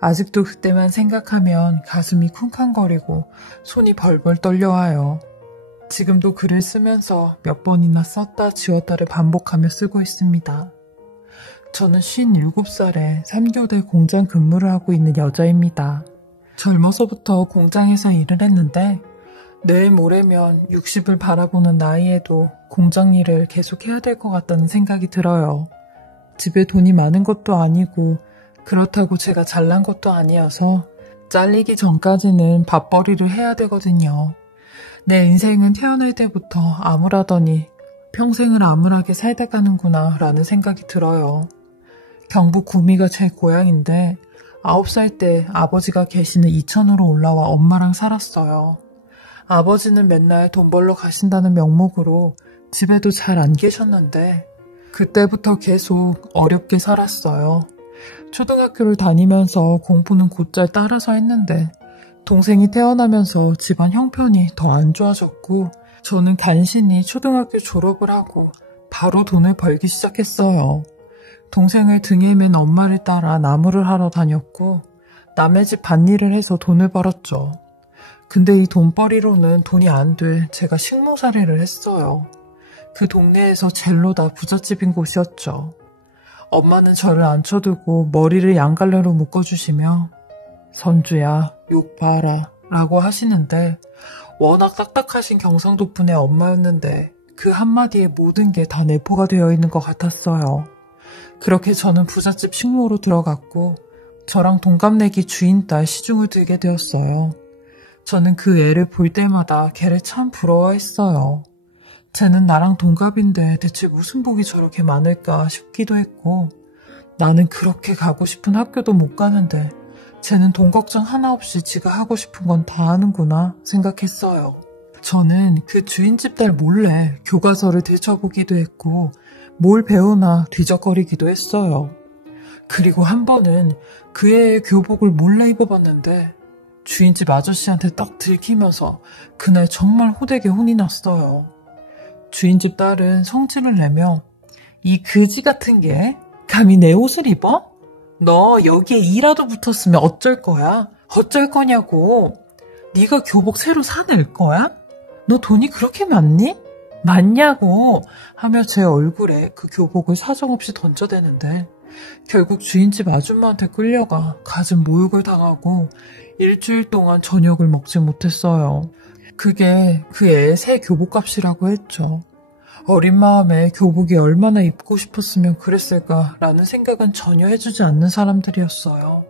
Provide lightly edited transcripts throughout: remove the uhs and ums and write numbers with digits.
아직도 그때만 생각하면 가슴이 쿵쾅거리고 손이 벌벌 떨려와요. 지금도 글을 쓰면서 몇 번이나 썼다 지웠다를 반복하며 쓰고 있습니다. 저는 57살에 3교대 공장 근무를 하고 있는 여자입니다. 젊어서부터 공장에서 일을 했는데 내일 모레면 60을 바라보는 나이에도 공장 일을 계속 해야 될 것 같다는 생각이 들어요. 집에 돈이 많은 것도 아니고 그렇다고 제가 잘난 것도 아니어서 잘리기 전까지는 밥벌이를 해야 되거든요. 내 인생은 태어날 때부터 암울하더니 평생을 암울하게 살다 가는구나 라는 생각이 들어요. 경북 구미가 제 고향인데 9살 때 아버지가 계시는 이천으로 올라와 엄마랑 살았어요. 아버지는 맨날 돈 벌러 가신다는 명목으로 집에도 잘 안 계셨는데 그때부터 계속 어렵게 살았어요. 초등학교를 다니면서 공부는 곧잘 따라서 했는데 동생이 태어나면서 집안 형편이 더 안 좋아졌고 저는 간신히 초등학교 졸업을 하고 바로 돈을 벌기 시작했어요. 동생을 등에 맨 엄마를 따라 나무를 하러 다녔고 남의 집 밭일을 해서 돈을 벌었죠. 근데 이 돈벌이로는 돈이 안 돼 제가 식모살이를 했어요. 그 동네에서 젤로다 부잣집인 곳이었죠. 엄마는 저를 앉혀두고 머리를 양갈래로 묶어주시며 선주야 욕 봐라 라고 하시는데 워낙 딱딱하신 경상도 분의 엄마였는데 그 한마디에 모든 게 다 내포가 되어 있는 것 같았어요. 그렇게 저는 부잣집 식모로 들어갔고 저랑 동갑내기 주인 딸 시중을 들게 되었어요. 저는 그 애를 볼 때마다 걔를 참 부러워했어요. 쟤는 나랑 동갑인데 대체 무슨 복이 저렇게 많을까 싶기도 했고 나는 그렇게 가고 싶은 학교도 못 가는데 쟤는 돈 걱정 하나 없이 지가 하고 싶은 건 다 하는구나 생각했어요. 저는 그 주인집 딸 몰래 교과서를 들춰보기도 했고 뭘 배우나 뒤적거리기도 했어요. 그리고 한 번은 그 애의 교복을 몰래 입어봤는데 주인집 아저씨한테 딱 들키면서 그날 정말 호되게 혼이 났어요. 주인집 딸은 성질을 내며 이 그지 같은 게 감히 내 옷을 입어? 너 여기에 이라도 붙었으면 어쩔 거야? 어쩔 거냐고. 네가 교복 새로 사낼 거야? 너 돈이 그렇게 많니? 많냐고 하며 제 얼굴에 그 교복을 사정없이 던져대는데 결국 주인집 아줌마한테 끌려가 갖은 모욕을 당하고 일주일 동안 저녁을 먹지 못했어요. 그게 그 애의 새 교복값이라고 했죠. 어린 마음에 교복이 얼마나 입고 싶었으면 그랬을까라는 생각은 전혀 해주지 않는 사람들이었어요.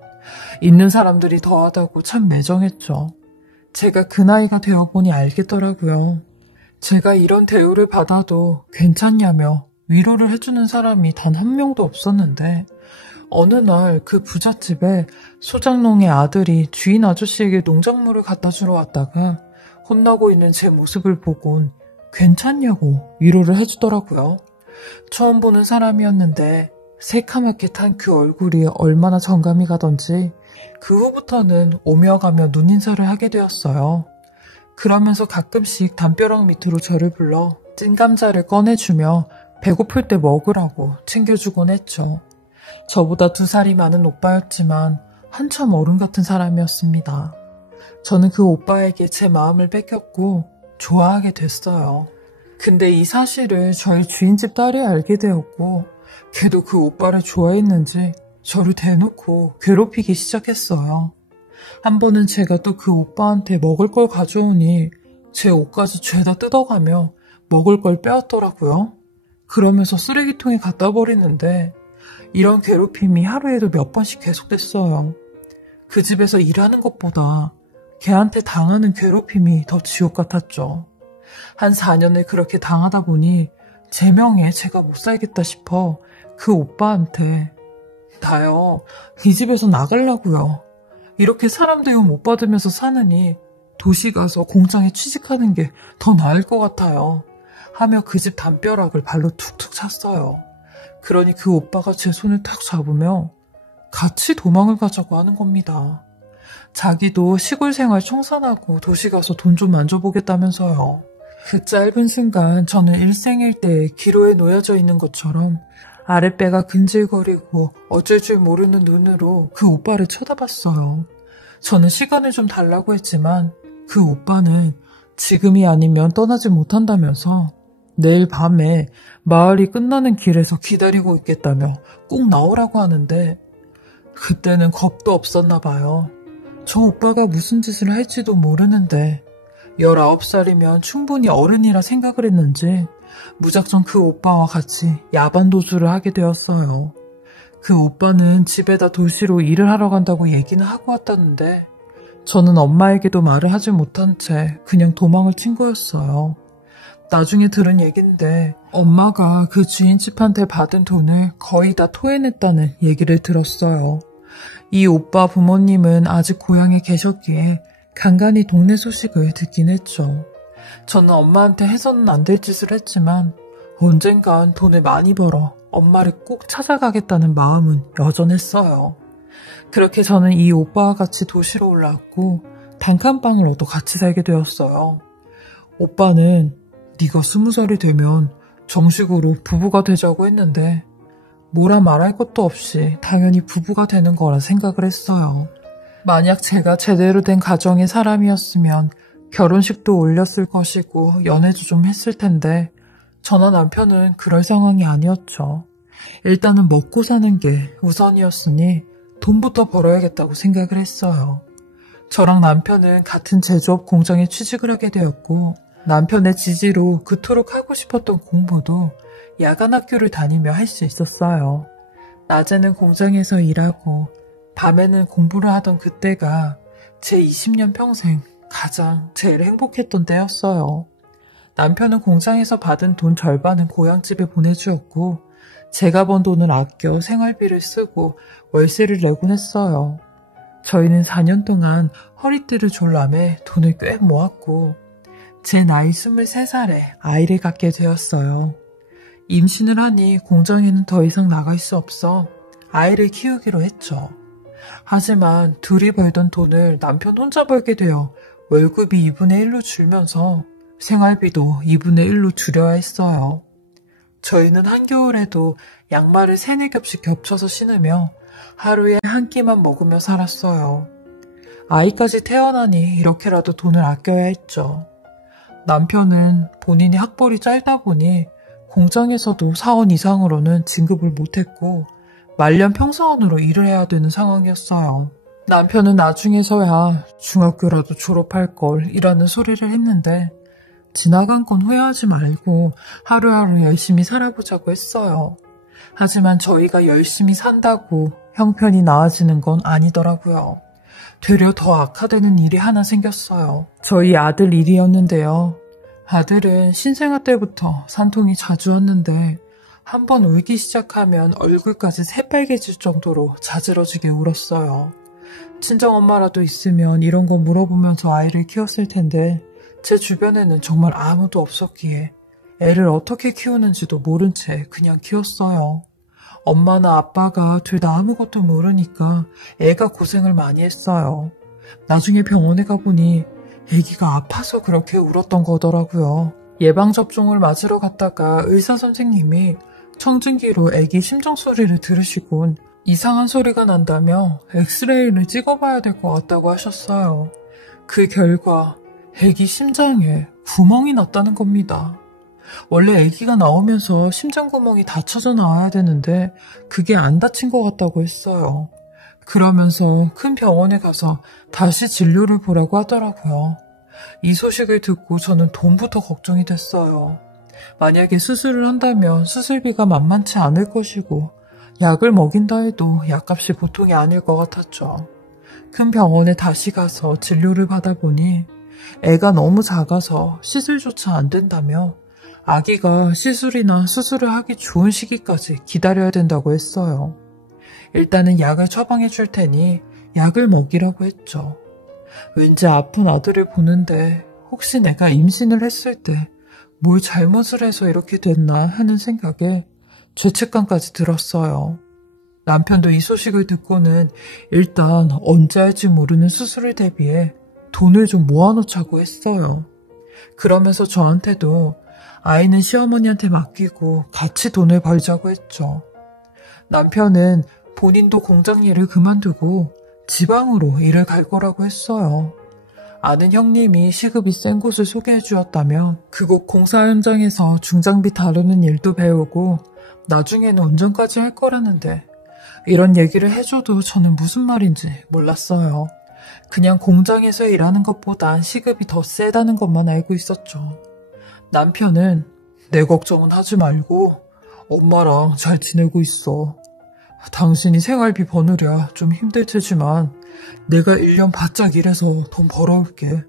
있는 사람들이 더하다고 참 매정했죠. 제가 그 나이가 되어보니 알겠더라고요. 제가 이런 대우를 받아도 괜찮냐며 위로를 해주는 사람이 단 한 명도 없었는데 어느 날 그 부잣집에 소장농의 아들이 주인 아저씨에게 농작물을 갖다 주러 왔다가 혼나고 있는 제 모습을 보곤 괜찮냐고 위로를 해주더라고요. 처음 보는 사람이었는데 새카맣게 탄 그 얼굴이 얼마나 정감이 가던지 그 후부터는 오며 가며 눈인사를 하게 되었어요. 그러면서 가끔씩 담벼락 밑으로 저를 불러 찐감자를 꺼내주며 배고플 때 먹으라고 챙겨주곤 했죠. 저보다 2살이 많은 오빠였지만 한참 어른 같은 사람이었습니다. 저는 그 오빠에게 제 마음을 뺏겼고 좋아하게 됐어요. 근데 이 사실을 저희 주인집 딸이 알게 되었고 걔도 그 오빠를 좋아했는지 저를 대놓고 괴롭히기 시작했어요. 한 번은 제가 또 그 오빠한테 먹을 걸 가져오니 제 옷까지 죄다 뜯어가며 먹을 걸 빼앗더라고요. 그러면서 쓰레기통에 갖다 버리는데 이런 괴롭힘이 하루에도 몇 번씩 계속됐어요. 그 집에서 일하는 것보다 걔한테 당하는 괴롭힘이 더 지옥 같았죠. 한 4년을 그렇게 당하다 보니 제 명에 제가 못 살겠다 싶어 그 오빠한테 나요, 이 집에서 나가려고요. 이렇게 사람 대우 못 받으면서 사느니 도시 가서 공장에 취직하는 게 더 나을 것 같아요. 하며 그 집 담벼락을 발로 툭툭 찼어요. 그러니 그 오빠가 제 손을 탁 잡으며 같이 도망을 가자고 하는 겁니다. 자기도 시골 생활 청산하고 도시 가서 돈 좀 만져보겠다면서요. 그 짧은 순간 저는 일생일대에 기로에 놓여져 있는 것처럼 아랫배가 근질거리고 어쩔 줄 모르는 눈으로 그 오빠를 쳐다봤어요. 저는 시간을 좀 달라고 했지만 그 오빠는 지금이 아니면 떠나지 못한다면서 내일 밤에 마을이 끝나는 길에서 기다리고 있겠다며 꼭 나오라고 하는데 그때는 겁도 없었나 봐요. 저 오빠가 무슨 짓을 할지도 모르는데 19살이면 충분히 어른이라 생각을 했는지 무작정 그 오빠와 같이 야반 도주를 하게 되었어요. 그 오빠는 집에다 도시로 일을 하러 간다고 얘기는 하고 왔다는데 저는 엄마에게도 말을 하지 못한 채 그냥 도망을 친 거였어요. 나중에 들은 얘긴데 엄마가 그 주인집한테 받은 돈을 거의 다 토해냈다는 얘기를 들었어요. 이 오빠 부모님은 아직 고향에 계셨기에 간간히 동네 소식을 듣긴 했죠. 저는 엄마한테 해서는 안 될 짓을 했지만 언젠간 돈을 많이 벌어 엄마를 꼭 찾아가겠다는 마음은 여전했어요. 그렇게 저는 이 오빠와 같이 도시로 올라왔고 단칸방을 얻어 같이 살게 되었어요. 오빠는 네가 20살이 되면 정식으로 부부가 되자고 했는데 뭐라 말할 것도 없이 당연히 부부가 되는 거라 생각을 했어요. 만약 제가 제대로 된 가정의 사람이었으면 결혼식도 올렸을 것이고 연애도 좀 했을 텐데 저나 남편은 그럴 상황이 아니었죠. 일단은 먹고 사는 게 우선이었으니 돈부터 벌어야겠다고 생각을 했어요. 저랑 남편은 같은 제조업 공장에 취직을 하게 되었고 남편의 지지로 그토록 하고 싶었던 공부도 야간 학교를 다니며 할 수 있었어요. 낮에는 공장에서 일하고 밤에는 공부를 하던 그때가 제 20년 평생 가장 제일 행복했던 때였어요. 남편은 공장에서 받은 돈 절반은 고향집에 보내주었고 제가 번 돈을 아껴 생활비를 쓰고 월세를 내곤 했어요. 저희는 4년 동안 허리띠를 졸라매 돈을 꽤 모았고 제 나이 23살에 아이를 갖게 되었어요. 임신을 하니 공장에는 더 이상 나갈 수 없어 아이를 키우기로 했죠. 하지만 둘이 벌던 돈을 남편 혼자 벌게 되어 월급이 2분의 1로 줄면서 생활비도 2분의 1로 줄여야 했어요. 저희는 한겨울에도 양말을 3-4겹씩 겹쳐서 신으며 하루에 한 끼만 먹으며 살았어요. 아이까지 태어나니 이렇게라도 돈을 아껴야 했죠. 남편은 본인이 학벌이 짧다 보니 공장에서도 사원 이상으로는 진급을 못했고 말년 평사원으로 일을 해야 되는 상황이었어요. 남편은 나중에서야 중학교라도 졸업할 걸 이라는 소리를 했는데 지나간 건 후회하지 말고 하루하루 열심히 살아보자고 했어요. 하지만 저희가 열심히 산다고 형편이 나아지는 건 아니더라고요. 되려 더 악화되는 일이 하나 생겼어요. 저희 아들 일이었는데요. 아들은 신생아 때부터 산통이 자주 왔는데 한번 울기 시작하면 얼굴까지 새빨개질 정도로 자지러지게 울었어요. 친정엄마라도 있으면 이런 거 물어보면서 아이를 키웠을 텐데 제 주변에는 정말 아무도 없었기에 애를 어떻게 키우는지도 모른 채 그냥 키웠어요. 엄마나 아빠가 둘 다 아무것도 모르니까 애가 고생을 많이 했어요. 나중에 병원에 가보니 애기가 아파서 그렇게 울었던 거더라고요. 예방접종을 맞으러 갔다가 의사 선생님이 청진기로 애기 심장 소리를 들으시곤 이상한 소리가 난다며 엑스레이를 찍어봐야 될 것 같다고 하셨어요. 그 결과 애기 심장에 구멍이 났다는 겁니다. 원래 아기가 나오면서 심장구멍이 닫혀져 나와야 되는데 그게 안 닫힌 것 같다고 했어요. 그러면서 큰 병원에 가서 다시 진료를 보라고 하더라고요. 이 소식을 듣고 저는 돈부터 걱정이 됐어요. 만약에 수술을 한다면 수술비가 만만치 않을 것이고 약을 먹인다 해도 약값이 보통이 아닐 것 같았죠. 큰 병원에 다시 가서 진료를 받아보니 애가 너무 작아서 시술조차 안 된다며 아기가 시술이나 수술을 하기 좋은 시기까지 기다려야 된다고 했어요. 일단은 약을 처방해 줄 테니 약을 먹이라고 했죠. 왠지 아픈 아들을 보는데 혹시 내가 임신을 했을 때 뭘 잘못을 해서 이렇게 됐나 하는 생각에 죄책감까지 들었어요. 남편도 이 소식을 듣고는 일단 언제 할지 모르는 수술을 대비해 돈을 좀 모아놓자고 했어요. 그러면서 저한테도 아이는 시어머니한테 맡기고 같이 돈을 벌자고 했죠. 남편은 본인도 공장 일을 그만두고 지방으로 일을 갈 거라고 했어요. 아는 형님이 시급이 센 곳을 소개해 주었다면 그곳 공사 현장에서 중장비 다루는 일도 배우고 나중에는 운전까지 할 거라는데 이런 얘기를 해줘도 저는 무슨 말인지 몰랐어요. 그냥 공장에서 일하는 것보단 시급이 더 세다는 것만 알고 있었죠. 남편은 내 걱정은 하지 말고 엄마랑 잘 지내고 있어. 당신이 생활비 버느랴 좀 힘들 테지만 내가 1년 바짝 일해서 돈 벌어올게.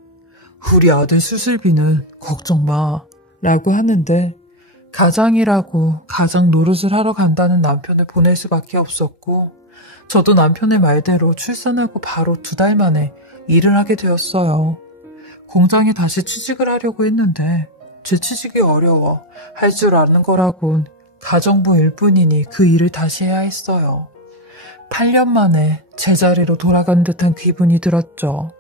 우리 아들 수술비는 걱정 마. 라고 하는데 가장이라고 가장 노릇을 하러 간다는 남편을 보낼 수밖에 없었고 저도 남편의 말대로 출산하고 바로 2달 만에 일을 하게 되었어요. 공장에 다시 취직을 하려고 했는데 제 취직이 어려워 할 줄 아는 거라곤 가정부 일뿐이니 그 일을 다시 해야 했어요. 8년 만에 제자리로 돌아간 듯한 기분이 들었죠.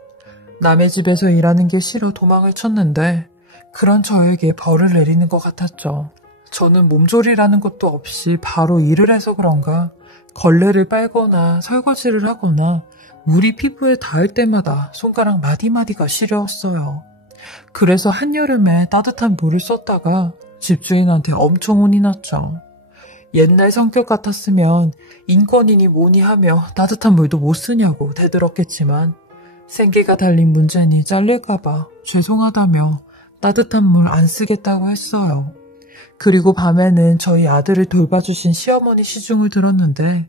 남의 집에서 일하는 게 싫어 도망을 쳤는데 그런 저에게 벌을 내리는 것 같았죠. 저는 몸조리라는 것도 없이 바로 일을 해서 그런가 걸레를 빨거나 설거지를 하거나 물이 피부에 닿을 때마다 손가락 마디마디가 시려웠어요. 그래서 한여름에 따뜻한 물을 썼다가 집주인한테 엄청 혼이 났죠. 옛날 성격 같았으면 인권이니 뭐니 하며 따뜻한 물도 못 쓰냐고 대들었겠지만 생계가 달린 문제니 잘릴까봐 죄송하다며 따뜻한 물 안 쓰겠다고 했어요. 그리고 밤에는 저희 아들을 돌봐주신 시어머니 시중을 들었는데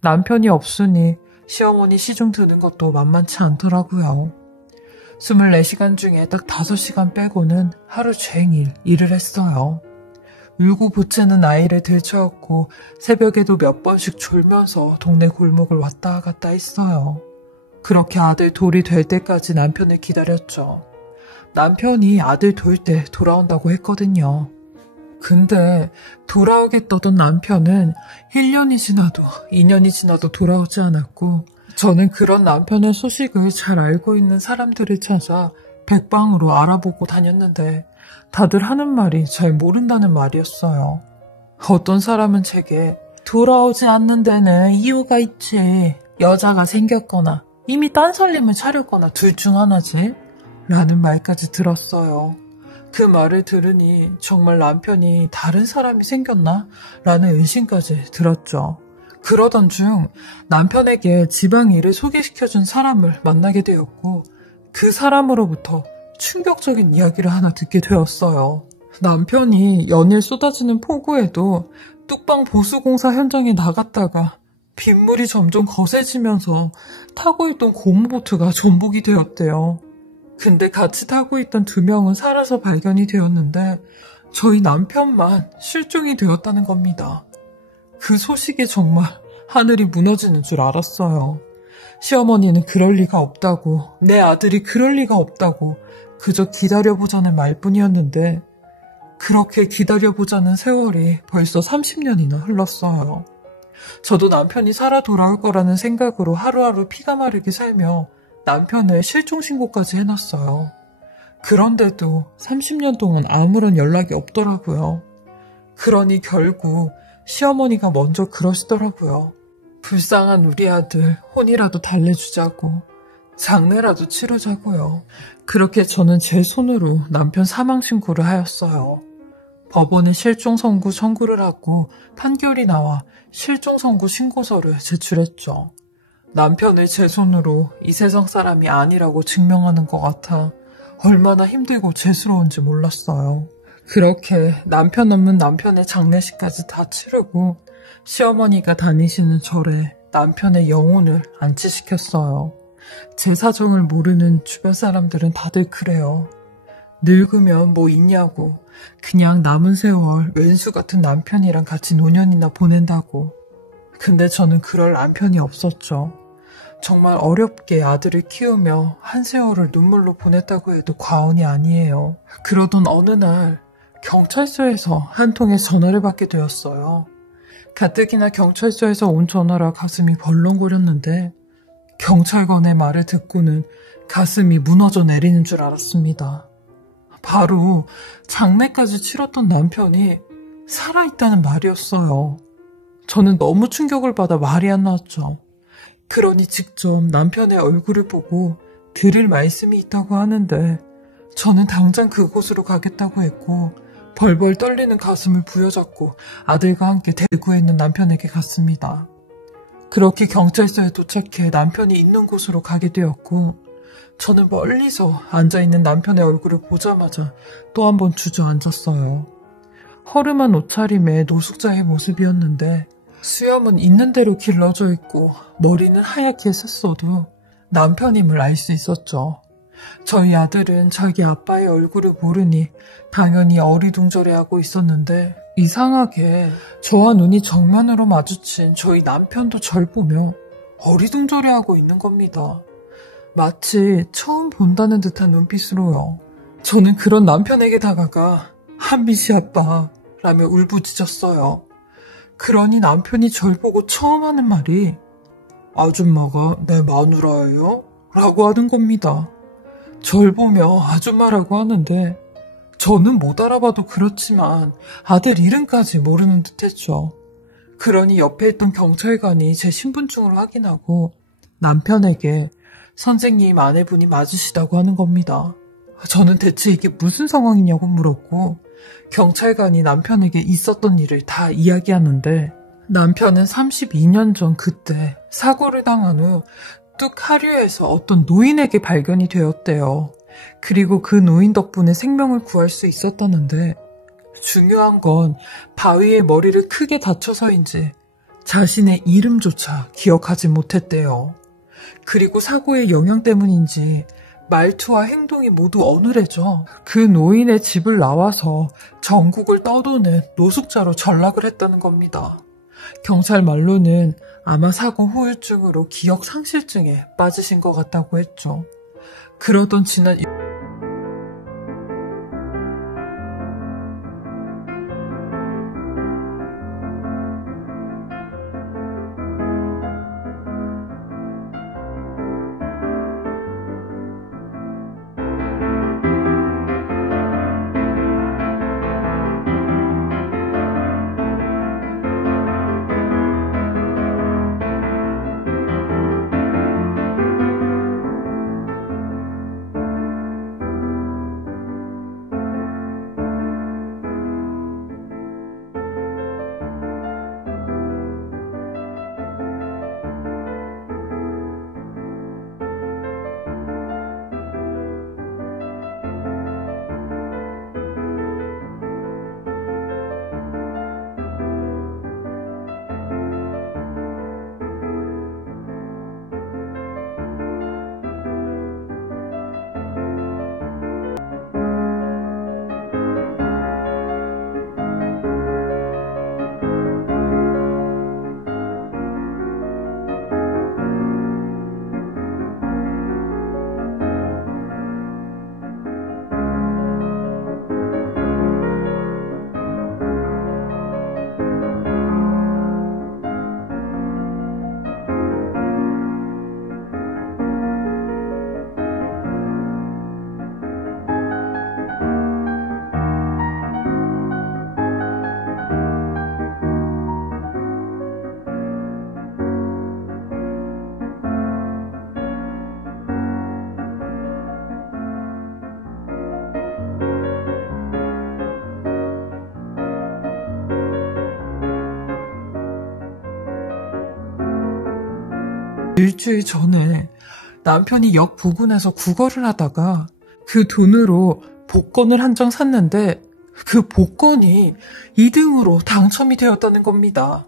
남편이 없으니 시어머니 시중 드는 것도 만만치 않더라고요. 24시간 중에 딱 5시간 빼고는 하루 종일 일을 했어요. 울고 보채는 아이를 들쳐업고 새벽에도 몇 번씩 졸면서 동네 골목을 왔다 갔다 했어요. 그렇게 아들 돌이 될 때까지 남편을 기다렸죠. 남편이 아들 돌 때 돌아온다고 했거든요. 근데 돌아오겠다던 남편은 1년이 지나도 2년이 지나도 돌아오지 않았고 저는 그런 남편의 소식을 잘 알고 있는 사람들을 찾아 백방으로 알아보고 다녔는데 다들 하는 말이 잘 모른다는 말이었어요. 어떤 사람은 제게 돌아오지 않는 데는 이유가 있지. 여자가 생겼거나 이미 딴 살림을 차렸거나 둘 중 하나지. 라는 말까지 들었어요. 그 말을 들으니 정말 남편이 다른 사람이 생겼나? 라는 의심까지 들었죠. 그러던 중 남편에게 지방 일을 소개시켜준 사람을 만나게 되었고 그 사람으로부터 충격적인 이야기를 하나 듣게 되었어요. 남편이 연일 쏟아지는 폭우에도 뚝방 보수공사 현장에 나갔다가 빗물이 점점 거세지면서 타고 있던 고무보트가 전복이 되었대요. 근데 같이 타고 있던 2명은 살아서 발견이 되었는데 저희 남편만 실종이 되었다는 겁니다. 그 소식에 정말 하늘이 무너지는 줄 알았어요. 시어머니는 그럴 리가 없다고, 내 아들이 그럴 리가 없다고 그저 기다려보자는 말뿐이었는데 그렇게 기다려보자는 세월이 벌써 30년이나 흘렀어요. 저도 남편이 살아 돌아올 거라는 생각으로 하루하루 피가 마르게 살며 남편을 실종신고까지 해놨어요. 그런데도 30년 동안 아무런 연락이 없더라고요. 그러니 결국 시어머니가 먼저 그러시더라고요. 불쌍한 우리 아들 혼이라도 달래주자고 장례라도 치르자고요. 그렇게 저는 제 손으로 남편 사망신고를 하였어요. 법원에 실종선고 청구를 하고 판결이 나와 실종선고 신고서를 제출했죠. 남편을 제 손으로 이 세상 사람이 아니라고 증명하는 것 같아 얼마나 힘들고 죄스러운지 몰랐어요. 그렇게 남편 없는 남편의 장례식까지 다 치르고 시어머니가 다니시는 절에 남편의 영혼을 안치시켰어요. 제 사정을 모르는 주변 사람들은 다들 그래요. 늙으면 뭐 있냐고, 그냥 남은 세월 왼수 같은 남편이랑 같이 노년이나 보낸다고. 근데 저는 그럴 남편이 없었죠. 정말 어렵게 아들을 키우며 한 세월을 눈물로 보냈다고 해도 과언이 아니에요. 그러던 어느 날 경찰서에서 한 통의 전화를 받게 되었어요. 가뜩이나 경찰서에서 온 전화라 가슴이 벌렁거렸는데 경찰관의 말을 듣고는 가슴이 무너져 내리는 줄 알았습니다. 바로 장례까지 치렀던 남편이 살아있다는 말이었어요. 저는 너무 충격을 받아 말이 안 나왔죠. 그러니 직접 남편의 얼굴을 보고 들을 말씀이 있다고 하는데 저는 당장 그곳으로 가겠다고 했고 벌벌 떨리는 가슴을 부여잡고 아들과 함께 대구에 있는 남편에게 갔습니다. 그렇게 경찰서에 도착해 남편이 있는 곳으로 가게 되었고 저는 멀리서 앉아있는 남편의 얼굴을 보자마자 또 한 번 주저앉았어요. 허름한 옷차림의 노숙자의 모습이었는데 수염은 있는 대로 길러져 있고 머리는 하얗게 샜어도 남편임을 알 수 있었죠. 저희 아들은 자기 아빠의 얼굴을 모르니 당연히 어리둥절해하고 있었는데 이상하게 저와 눈이 정면으로 마주친 저희 남편도 절 보며 어리둥절해하고 있는 겁니다. 마치 처음 본다는 듯한 눈빛으로요. 저는 그런 남편에게 다가가 한빛이 아빠 라며 울부짖었어요. 그러니 남편이 절 보고 처음 하는 말이 아줌마가 내 마누라예요? 라고 하는 겁니다. 절 보며 아줌마라고 하는데 저는 못 알아봐도 그렇지만 아들 이름까지 모르는 듯 했죠. 그러니 옆에 있던 경찰관이 제 신분증을 확인하고 남편에게 선생님 아내분이 맞으시다고 하는 겁니다. 저는 대체 이게 무슨 상황이냐고 물었고 경찰관이 남편에게 있었던 일을 다 이야기하는데 남편은 32년 전 그때 사고를 당한 후 뚝 하류에서 어떤 노인에게 발견이 되었대요. 그리고 그 노인 덕분에 생명을 구할 수 있었다는데 중요한 건 바위에 머리를 크게 다쳐서인지 자신의 이름조차 기억하지 못했대요. 그리고 사고의 영향 때문인지 말투와 행동이 모두 어눌해져 그 노인의 집을 나와서 전국을 떠도는 노숙자로 전락을 했다는 겁니다. 경찰 말로는 아마 사고 후유증으로 기억 상실증에 빠지신 것 같다고 했죠. 그러던 지난 일주일 전에 남편이 역 부근에서 구걸을 하다가 그 돈으로 복권을 한 장 샀는데 그 복권이 2등으로 당첨이 되었다는 겁니다.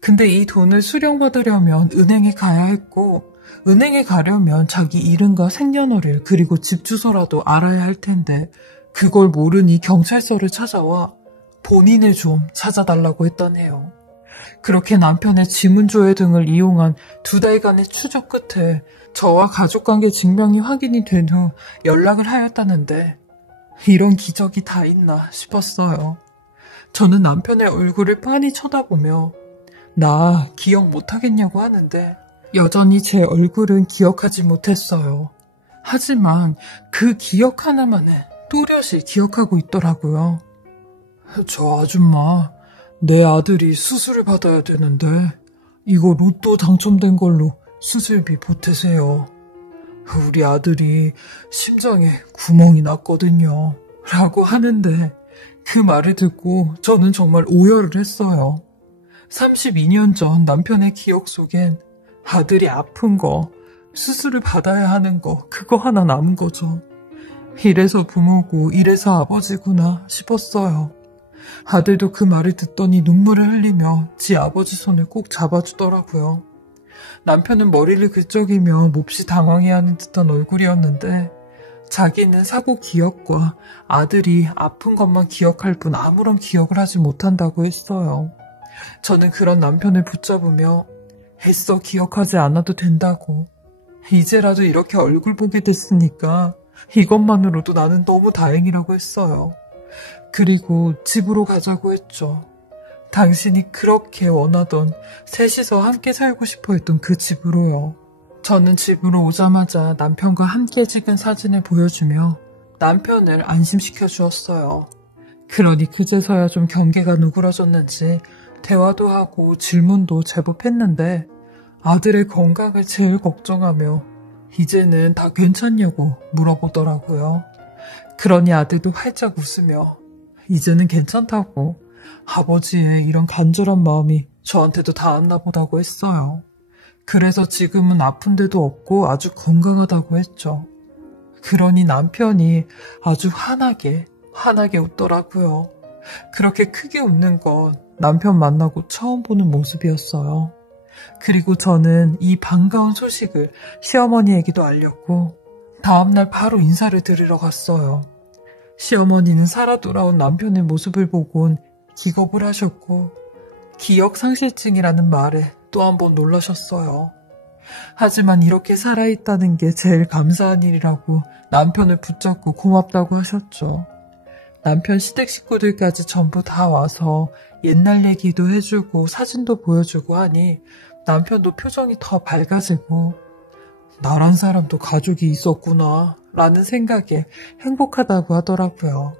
근데 이 돈을 수령받으려면 은행에 가야 했고 은행에 가려면 자기 이름과 생년월일 그리고 집 주소라도 알아야 할 텐데 그걸 모르니 경찰서를 찾아와 본인을 좀 찾아달라고 했다네요. 그렇게 남편의 지문조회 등을 이용한 2달간의 추적 끝에 저와 가족관계 증명이 확인이 된 후 연락을 하였다는데 이런 기적이 다 있나 싶었어요. 저는 남편의 얼굴을 빤히 쳐다보며 나 기억 못하겠냐고 하는데 여전히 제 얼굴은 기억하지 못했어요. 하지만 그 기억 하나만은 또렷이 기억하고 있더라고요. 저 아줌마 내 아들이 수술을 받아야 되는데 이거 로또 당첨된 걸로 수술비 보태세요. 우리 아들이 심장에 구멍이 났거든요. 라고 하는데 그 말을 듣고 저는 정말 오열을 했어요. 32년 전 남편의 기억 속엔 아들이 아픈 거, 수술을 받아야 하는 거, 그거 하나 남은 거죠. 이래서 부모고 이래서 아버지구나 싶었어요. 아들도 그 말을 듣더니 눈물을 흘리며 지 아버지 손을 꼭 잡아주더라고요. 남편은 머리를 긁적이며 몹시 당황해하는 듯한 얼굴이었는데 자기는 사고 기억과 아들이 아픈 것만 기억할 뿐 아무런 기억을 하지 못한다고 했어요. 저는 그런 남편을 붙잡으며 애써 기억하지 않아도 된다고, 이제라도 이렇게 얼굴 보게 됐으니까 이것만으로도 나는 너무 다행이라고 했어요. 그리고 집으로 가자고 했죠. 당신이 그렇게 원하던 셋이서 함께 살고 싶어 했던 그 집으로요. 저는 집으로 오자마자 남편과 함께 찍은 사진을 보여주며 남편을 안심시켜 주었어요. 그러니 그제서야 좀 경계가 누그러졌는지 대화도 하고 질문도 제법 했는데 아들의 건강을 제일 걱정하며 이제는 다 괜찮냐고 물어보더라고요. 그러니 아들도 활짝 웃으며 이제는 괜찮다고, 아버지의 이런 간절한 마음이 저한테도 닿았나 보다고 했어요. 그래서 지금은 아픈 데도 없고 아주 건강하다고 했죠. 그러니 남편이 아주 환하게 웃더라고요. 그렇게 크게 웃는 건 남편 만나고 처음 보는 모습이었어요. 그리고 저는 이 반가운 소식을 시어머니에게도 알렸고 다음날 바로 인사를 드리러 갔어요. 시어머니는 살아 돌아온 남편의 모습을 보곤 기겁을 하셨고 기억상실증이라는 말에 또 한 번 놀라셨어요. 하지만 이렇게 살아있다는 게 제일 감사한 일이라고 남편을 붙잡고 고맙다고 하셨죠. 남편 시댁 식구들까지 전부 다 와서 옛날 얘기도 해주고 사진도 보여주고 하니 남편도 표정이 더 밝아지고 나란 사람도 가족이 있었구나 라는 생각에 행복하다고 하더라고요.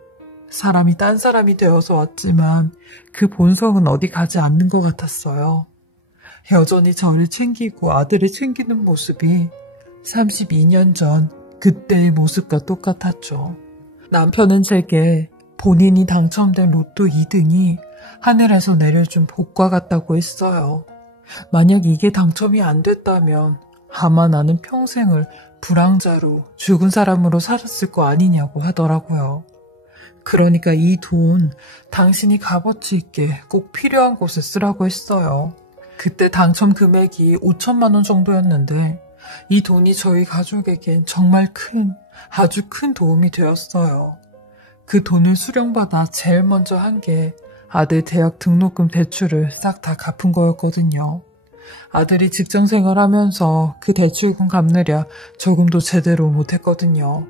사람이 딴 사람이 되어서 왔지만 그 본성은 어디 가지 않는 것 같았어요. 여전히 저를 챙기고 아들을 챙기는 모습이 32년 전 그때의 모습과 똑같았죠. 남편은 제게 본인이 당첨된 로또 2등이 하늘에서 내려준 복과 같다고 했어요. 만약 이게 당첨이 안 됐다면 아마 나는 평생을 불황자로 죽은 사람으로 살았을 거 아니냐고 하더라고요. 그러니까 이 돈 당신이 값어치 있게 꼭 필요한 곳에 쓰라고 했어요. 그때 당첨 금액이 5천만 원 정도였는데 이 돈이 저희 가족에겐 정말 아주 큰 도움이 되었어요. 그 돈을 수령받아 제일 먼저 한 게 아들 대학 등록금 대출을 싹 다 갚은 거였거든요. 아들이 직장생활하면서 그 대출금 갚느랴 저금도 제대로 못했거든요.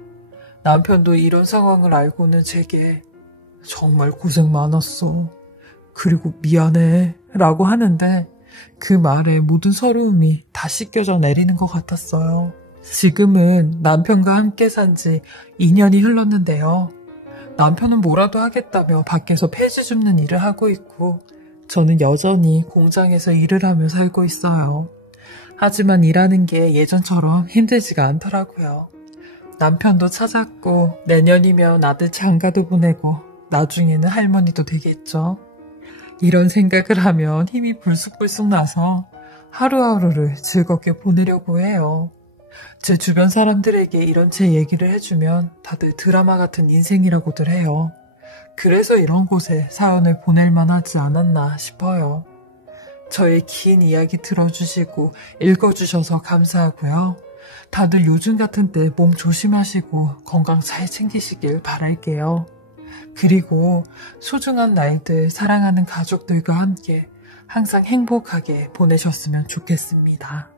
남편도 이런 상황을 알고는 제게 정말 고생 많았어. 그리고 미안해 라고 하는데 그 말에 모든 서러움이 다 씻겨져 내리는 것 같았어요. 지금은 남편과 함께 산 지 2년이 흘렀는데요. 남편은 뭐라도 하겠다며 밖에서 폐지 줍는 일을 하고 있고 저는 여전히 공장에서 일을 하며 살고 있어요. 하지만 일하는 게 예전처럼 힘들지가 않더라고요. 남편도 찾았고 내년이면 아들 장가도 보내고 나중에는 할머니도 되겠죠. 이런 생각을 하면 힘이 불쑥불쑥 나서 하루하루를 즐겁게 보내려고 해요. 제 주변 사람들에게 이런 제 얘기를 해주면 다들 드라마 같은 인생이라고들 해요. 그래서 이런 곳에 사연을 보낼만 하지 않았나 싶어요. 저의 긴 이야기 들어주시고 읽어주셔서 감사하고요. 다들 요즘 같은 때 몸 조심하시고 건강 잘 챙기시길 바랄게요. 그리고 소중한 날들 사랑하는 가족들과 함께 항상 행복하게 보내셨으면 좋겠습니다.